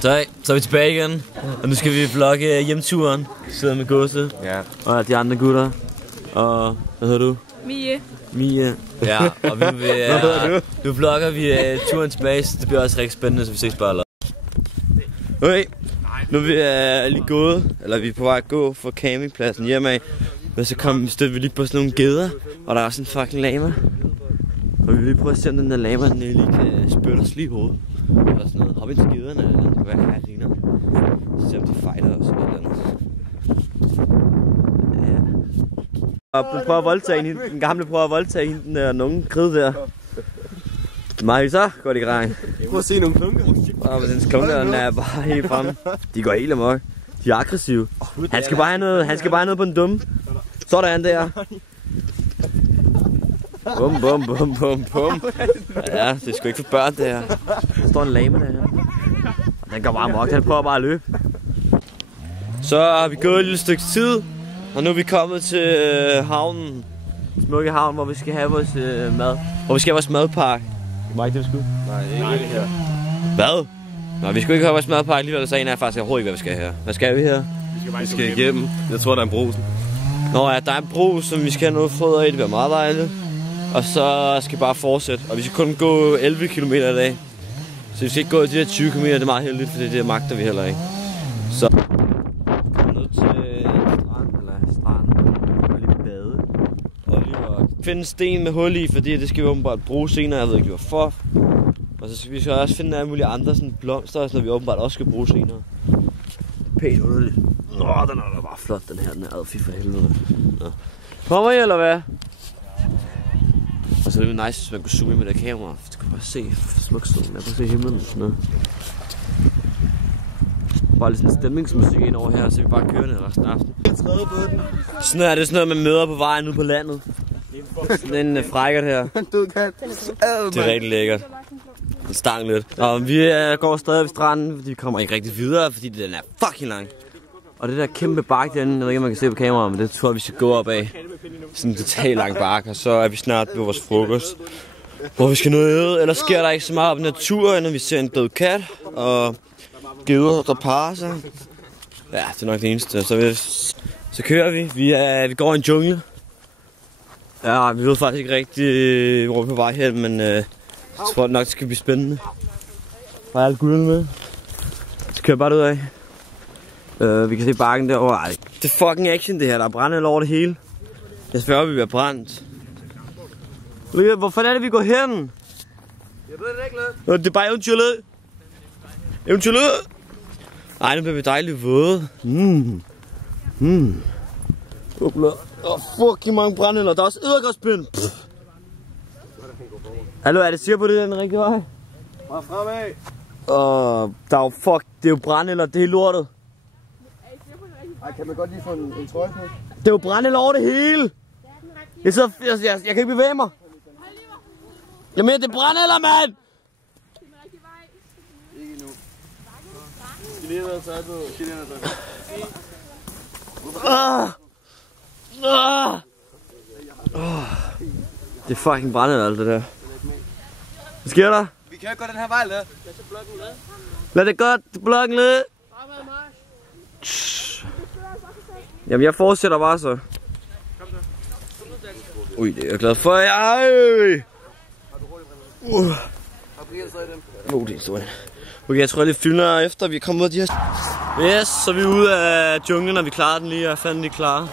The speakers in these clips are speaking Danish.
Så er vi tilbage igen, og nu skal vi vlogge hjemturen. Sidder med Gåse og de andre gutter. Og hvad hedder du? Mie. Ja, og nu vlogger vi turen tilbage, så det bliver også rigtig spændende, så vi ses bare. Okay, nu er vi lige gået, eller vi er på vej at gå fra campingpladsen hjemme, men så stødte vi lige på sådan nogle geder, og der er også en fucking lama. Og vi vil lige prøve at se, om den der lama den lige kan spytte os lige i hovedet. Eller sådan noget. Hoppe ind til gederne, eller det kan være her ligner. Så se om de fighter os eller andet. Ja. Og prøver at voldtage hende, den gamle prøver at voldtage hende, den der nogen krid der. Meget så går det i regn. Prøv at se nogle klunker. Og den klunker, den er bare helt fremme. De går helt amok. De er aggressive. Han skal bare have noget på den dumme. Sådan der. Bum. Ja, det er sgu ikke for børn det her. Der står en lame der her. Den går bare amok, han prøver bare at løbe. Så har vi gået et lille stykke tid, og nu er vi kommet til havnen. Smukke havn, hvor vi skal have vores mad. Hvor vi skal have vores madpark. Var ikke det, vi skulle? Nej, ikke her. Hvad? Nå, vi skulle ikke have vores madpark alligevel, så en af faktisk overhovedet ikke, hvad vi skal her. Hvad skal vi her? Vi skal igennem. Jeg tror, der er en brus. Nå ja, der er en brus, som vi skal have noget foder i. Det bliver meget dejligt. Og så skal vi bare fortsætte. Og vi skal kun gå 11 km i dag. Så vi skal ikke gå de der 20 km, det er meget heldigt, for det magter vi heller ikke. Så vi kommer ned til stranden, og lige bade. Og lige finde en sten med hul i, fordi det skal vi åbenbart bruge senere, jeg ved ikke hvorfor. Og så skal vi også finde alle mulige andre sådan blomster, og sådan, vi åbenbart også skal bruge senere. Pænt underligt. Nå, den er da bare flot, den her. Den er fy for helvede. Nå. Kommer I, eller hvad? Og så er det jo nice, hvis man kunne zoome med det kamera. Du kan bare se smukstolen. Jeg kan se himlen. Sådan noget. Bare lidt sådan stemningsmusik ind over her, så vi bare kører ned resten af aftenen. Sådan er det sådan noget, man møder på vejen ude på landet. Sådan en frækkert her. Det er rigtig lækkert. En stang lidt. Og vi går stadig ved stranden, fordi vi kommer ikke rigtig videre, fordi den er fucking lang. Og det der kæmpe bakke derinde, jeg ved ikke om man kan se på kameraet, men det tror jeg vi skal gå op af. Sådan en totalt lang bakke, og så er vi snart ved vores frokost. Hvor vi skal nå æde, ellers sker der ikke så meget op natur, når vi ser en død kat og geder, der parer sig. Ja, det er nok det eneste. Så kører vi. Vi går i en jungle. Ja, vi ved faktisk ikke rigtig, hvor vi er på vej hen, men jeg tror nok, det skal blive spændende. Har jeg alle guldene med? Så kører bare ud af. Vi kan se bakken derovre. Ej, det er fucking action det her. Der er brændt over det hele. Jeg sværger, vi bliver brændt. Hvorfor er det, vi går hen? Jeg ved det ikke lidt. Det er bare eventyrlød. Ej, nu bliver vi dejligt våde. Fucking mange brændenælder. Der er også eddergårdspind. Hallo, er det sikker på det den rigtige vej? Bare fremad. Der er jo det er jo brændenælder, det er lortet. Ej, kan man godt lige få en trøje med? Det er jo brændenælder over det hele. Jeg kan ikke bevæge mig. Jamen, det er brændenælder, mand! Ikke endnu. Skal lige have været Det er fucking brændenælder, alt det der. Hvad sker der? Vi kan gå den her vej, lad. Lad det godt, blokken ned. Jamen, jeg fortsætter bare så. Ui, det er jeg glad for. Ej! Det er stort. Okay, jeg tror, jeg lige filmer efter, vi er kommet ud af de her. Yes, så er vi ude af junglen, og vi klarer den lige, og fanden lige klar.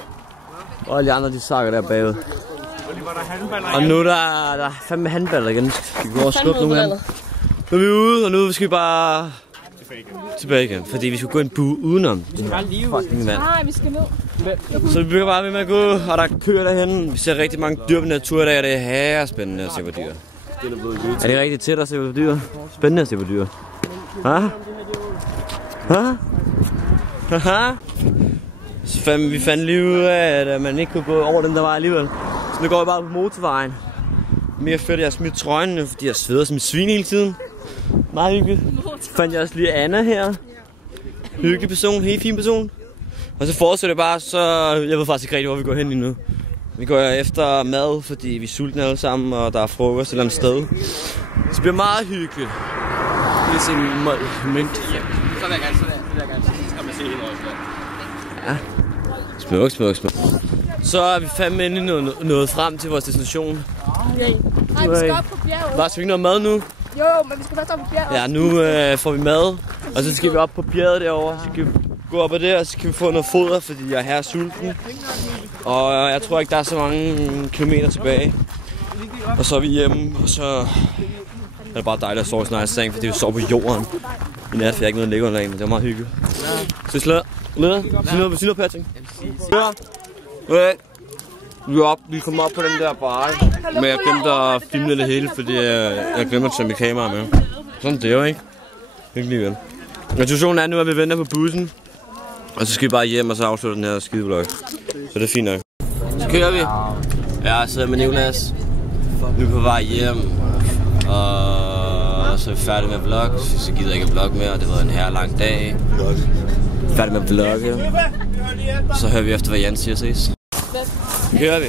Og alle de andre, de sakker der bagud. Og nu er der fandme handballer igen. Vi går og skubbe nogle af dem. Nu er vi ude, og nu skal vi bare tilbage igen, fordi vi skal gå en bue udenom. Fucking vand. Nej, vi skal ned. Så vi bliver bare ved med at gå, og der kører derhen. Vi ser rigtig mange dyr på natur i dag, og det er herrespændende at se på dyr. Er det rigtig tæt at se på dyr? Spændende at se på dyr. Vi fandt lige ud af, at man ikke kunne gå over den der vej alligevel. Så nu går vi bare på motorvejen. Mere fedt, at jeg har smidt trøjen, fordi jeg sveder som et svin hele tiden. Meget hyggeligt. Så fandt jeg også lige Anna her. Hyggelig person, helt fin person. Og så fortsætter det bare, så jeg ved faktisk ikke rigtig, hvor vi går hen lige nu. Vi går efter mad, fordi vi er sultne alle sammen, og der er frokost et eller andet sted. Så det bliver meget hyggeligt. lige se mønt. Så vil jeg gerne, så skal man se hele Ja. året. Smuk. Så er vi fandme endelig nået frem til vores destination. Nej, vi skal op på bjerget. Hvad, skal vi ikke nå mad nu? Jo, men vi skal først op på bjerget. Ja, nu får vi mad, og så skal vi op på bjerget derovre. Så skal vi gå op ad det, og så kan vi få noget foder, fordi jeg er her sulten. Og jeg tror ikke, der er så mange kilometer tilbage. Og så er vi hjemme, og så er det bare dejligt at sove i sådan en seng, fordi vi sover på jorden i nat, for jeg har ikke noget at ligge under en, men det var meget hyggeligt. Så vi slår leder. Sig noget, Patrick. Ja. Okay. Vi kommer op på den der bar, men jeg glemte at filme det hele, fordi jeg glemte at tage mit kamera med. Sådan det er jo, ikke? Hyggelig ven. Situationen er nu, at vi venter på bussen, og så skal vi bare hjem og så afslutte den her skidevlog. Så det er fint nok. Så kører vi. Jeg sidder med Nicolas. Nu er på vej hjem, og så er vi færdige med vlog. Så gider jeg ikke at vlogge mere, det var en her lang dag. Færdig med at vlogge. Så hører vi efter, hvad Jan siger ses. Så kører vi.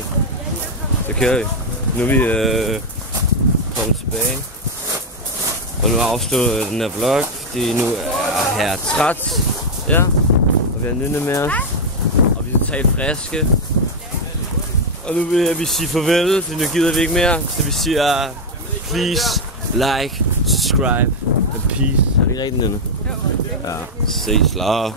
Nu er vi kommet tilbage. Og nu har jeg afsluttet den her vlog, fordi nu er jeg træt. Ja, og vi har nynnet med os. Og vi er totalt friske. Og nu vil vi sige farvel, for nu gider vi ikke mere. Så vi siger, please, like, subscribe, and peace. Er det ikke rigtigt, Nynne? Ja, ses, la.